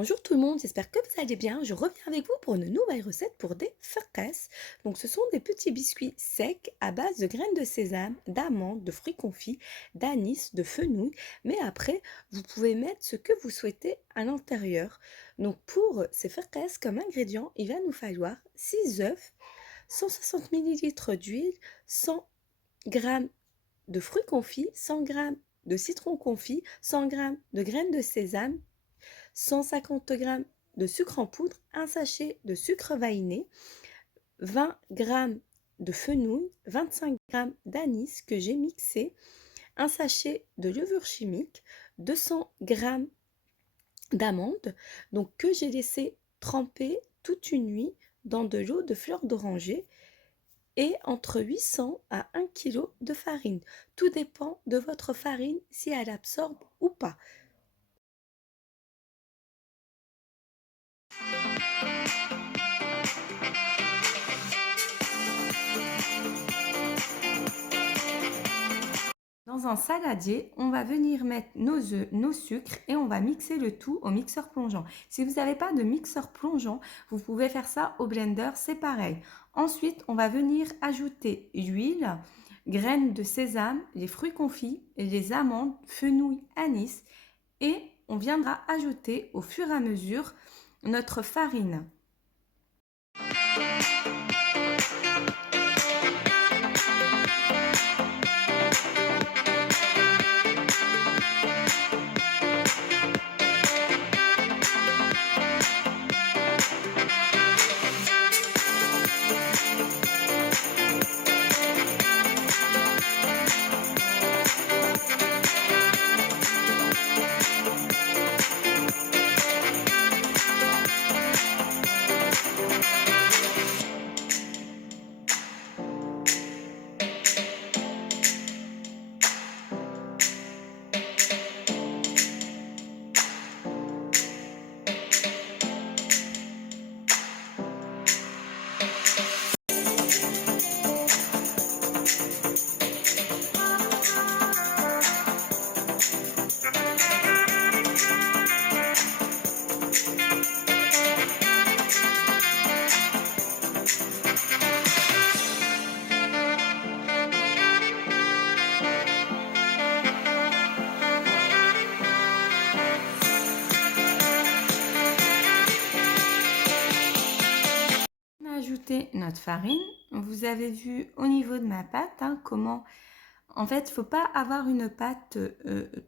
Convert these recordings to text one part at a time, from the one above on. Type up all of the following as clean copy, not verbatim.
Bonjour tout le monde, j'espère que vous allez bien. Je reviens avec vous pour une nouvelle recette pour des farkas. Donc ce sont des petits biscuits secs à base de graines de sésame, d'amandes, de fruits confits, d'anis, de fenouil. Mais après, vous pouvez mettre ce que vous souhaitez à l'intérieur. Donc pour ces farkas, comme ingrédient, il va nous falloir 6 œufs, 160 ml d'huile, 100 g de fruits confits, 100 g de citron confit, 100 g de graines de sésame, 150 g de sucre en poudre, un sachet de sucre vanillé, 20 g de fenouil, 25 g d'anis que j'ai mixé, un sachet de levure chimique, 200 g d'amandes, donc que j'ai laissé tremper toute une nuit dans de l'eau de fleur d'oranger, et entre 800 à 1 kg de farine. Tout dépend de votre farine, si elle absorbe ou pas. Dans un saladier, on va venir mettre nos œufs, nos sucres et on va mixer le tout au mixeur plongeant. Si vous n'avez pas de mixeur plongeant, vous pouvez faire ça au blender, c'est pareil. Ensuite, on va venir ajouter l'huile, graines de sésame, les fruits confits, les amandes, fenouil, anis et on viendra ajouter au fur et à mesure notre farine. Ajouter notre farine. Vous avez vu au niveau de ma pâte comment, en fait, il ne faut pas avoir une pâte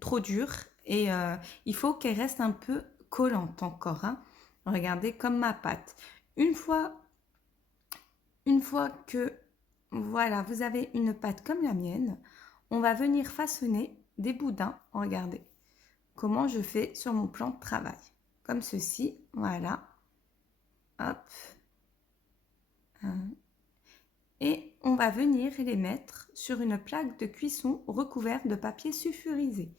trop dure et il faut qu'elle reste un peu collante encore. Regardez comme ma pâte. Une fois que voilà, vous avez une pâte comme la mienne, on va venir façonner des boudins. Regardez comment je fais sur mon plan de travail. Comme ceci, voilà. Hop. Et on va venir les mettre sur une plaque de cuisson recouverte de papier sulfurisé.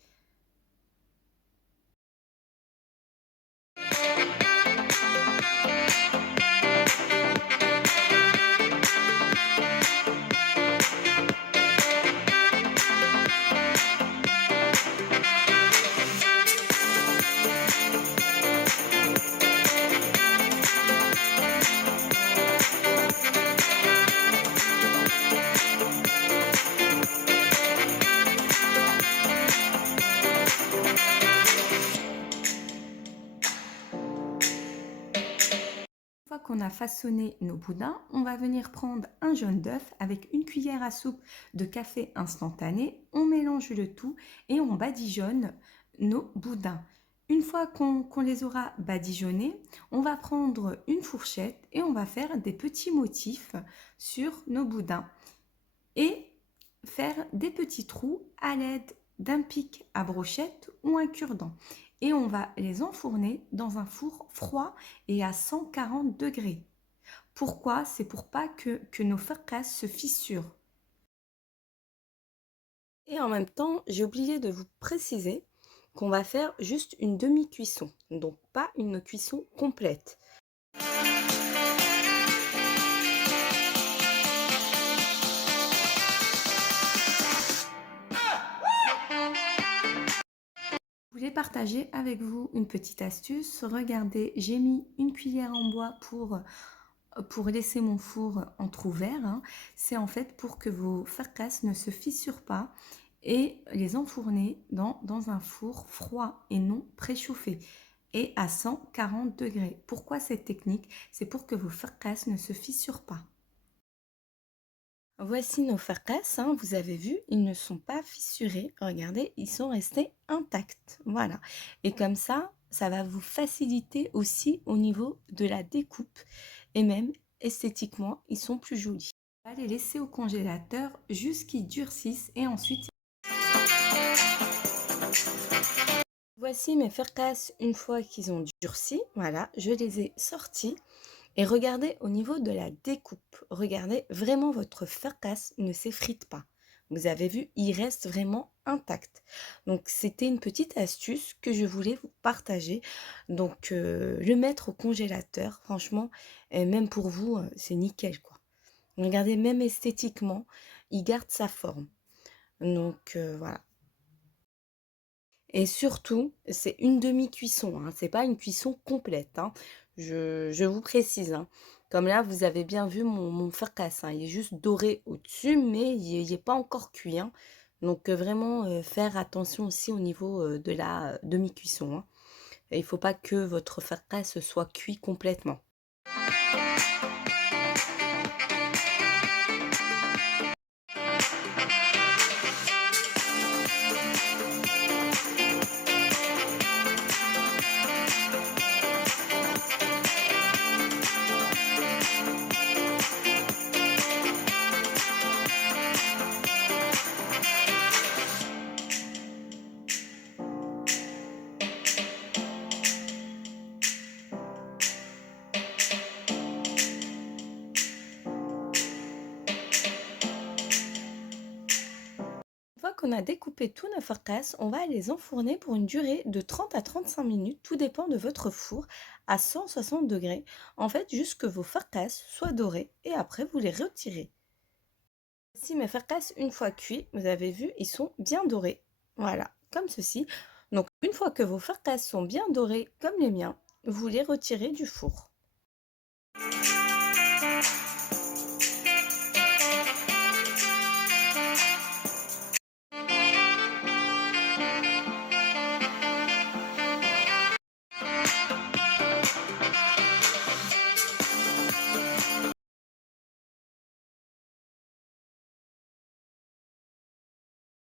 Qu'on a façonné nos boudins, on va venir prendre un jaune d'œuf avec une cuillère à soupe de café instantané, on mélange le tout et on badigeonne nos boudins. Une fois qu'on les aura badigeonnés, on va prendre une fourchette et on va faire des petits motifs sur nos boudins et faire des petits trous à l'aide d'un pic à brochette ou un cure-dent. Et on va les enfourner dans un four froid et à 140 degrés. Pourquoi? C'est pour pas que nos farkas se fissurent. Et en même temps, j'ai oublié de vous préciser qu'on va faire juste une demi-cuisson, donc pas une cuisson complète. partager avec vous une petite astuce. Regardez, j'ai mis une cuillère en bois pour laisser mon four entrouvert, hein. C'est en fait pour que vos farkasses ne se fissurent pas et les enfourner dans un four froid et non préchauffé et à 140 degrés. Pourquoi cette technique? C'est pour que vos farkasses ne se fissurent pas. Voici nos farkasses, hein, vous avez vu, ils ne sont pas fissurés. Regardez, ils sont restés intacts. Voilà. Et comme ça va vous faciliter aussi au niveau de la découpe. Et même esthétiquement, ils sont plus jolis. On va les laisser au congélateur jusqu'ils durcissent et ensuite... Voici mes farkasses une fois qu'ils ont durci. Voilà, je les ai sortis. Et regardez au niveau de la découpe, regardez vraiment votre farkasse ne s'effrite pas. Vous avez vu, il reste vraiment intact. Donc c'était une petite astuce que je voulais vous partager. Donc le mettre au congélateur, franchement, même pour vous, c'est nickel quoi. Regardez, même esthétiquement, il garde sa forme. Donc voilà. Et surtout, c'est une demi-cuisson, hein, c'est pas une cuisson complète, hein. Je vous précise, hein. Comme là, vous avez bien vu mon farkas, hein, il est juste doré au-dessus, mais il est pas encore cuit, hein. Donc vraiment, faire attention aussi au niveau de la demi-cuisson, hein. Et il faut pas que votre farkas soit cuit complètement. Une fois qu'on a découpé tous nos farkas, on va les enfourner pour une durée de 30 à 35 minutes, tout dépend de votre four, à 160 degrés. En fait, juste que vos farkas soient dorés et après vous les retirez. Si mes farkas, une fois cuits, vous avez vu, ils sont bien dorés. Voilà, comme ceci. Donc, une fois que vos farkas sont bien dorés comme les miens, vous les retirez du four.